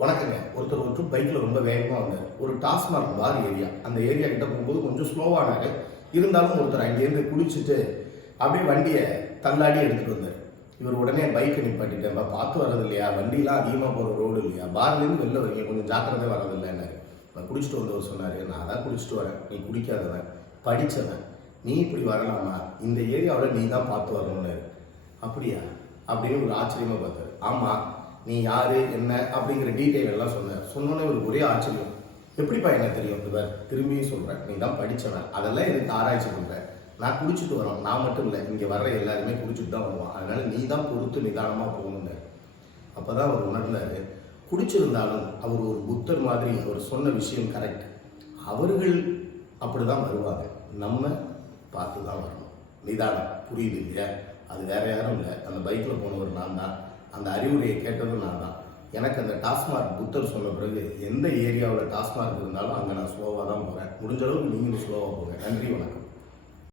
வணக்கங்க. ஒருத்தர் ஒருத்தர் பைக்கில் ரொம்ப வேகமாக வந்தார். ஒரு டாஸ்மாக் பார் ஏரியா. அந்த ஏரியா கிட்ட போகும்போது கொஞ்சம் ஸ்லோவானாங்க இருந்தாலும் ஒருத்தர் அங்கேருந்து குடிச்சிட்டு அப்படியே வண்டியை தள்ளாடி எடுத்துட்டு வந்தார். இவர் உடனே பைக்கை நிப்பாட்டிட்டேன் "பா, பார்த்து வர்றது இல்லையா வண்டிலாம் அதிகமாக போகிற ரோடு இல்லையா பார்லேருந்து வெளில வரீங்க. கொஞ்சம் ஜாக்கிரதை வர்றது இல்லைன்னாரு நான் குடிச்சிட்டு வந்தவர் சொன்னார் நான் தான் குடிச்சிட்டு வரேன். நீ குடிக்காதவன். படித்தவன் நீ இப்படி வரலாமா? இந்த ஏரியாவில் நீ தான் பார்த்து வரணும்னாரு. அப்படியா? அப்படின்னு ஒரு ஆச்சரியமாக பார்த்தாரு. ஆமாம் நீ யாரு என்ன அப்படிங்கிற டீட்டெயில் எல்லாம் சொன்னார். சொன்னோன்னே ஒரு ஒரே ஆச்சரியம். எப்படிப்பா எனக்கு தெரியும் இவர்? திரும்பியும் சொல்கிறேன் நீ தான் படிச்சவன். அதெல்லாம் எனக்கு ஆராய்ச்சி பண்ணுறேன் நான் குடிச்சிட்டு வரோம். நான் மட்டும் இல்லை இங்கே வர்ற எல்லாருமே குடிச்சிட்டு தான் வருவான் அதனால நீ தான் பொறுத்து நிதானமாக போகணுங்க அப்போ தான் அவர் உணர்ந்தார். குடிச்சிருந்தாலும் அவர் ஒரு புத்தர் மாதிரி அவர் சொன்ன விஷயம் கரெக்ட் அவர்கள் அப்படிதான் வருவாங்க. நம்ம பார்த்து தான் வரணும். நிதானம். புரியுது இல்லையா? அது வேற யாரும் இல்லை. அந்த பைக்கில் போனவர் நான் தான். அந்த அறிவுரையை கேட்டதும் நான் தான். எனக்கு அந்த டாஸ்மார்க் புத்தர் சொன்ன பிறகு எந்த ஏரியாவில் டாஸ்மார்க் இருந்தாலும் அங்கே நான் ஸ்லோவாக தான் போகிறேன் முடிஞ்ச அளவுக்கு நீங்களும் ஸ்லோவாக போங்க. நன்றி வணக்கம்.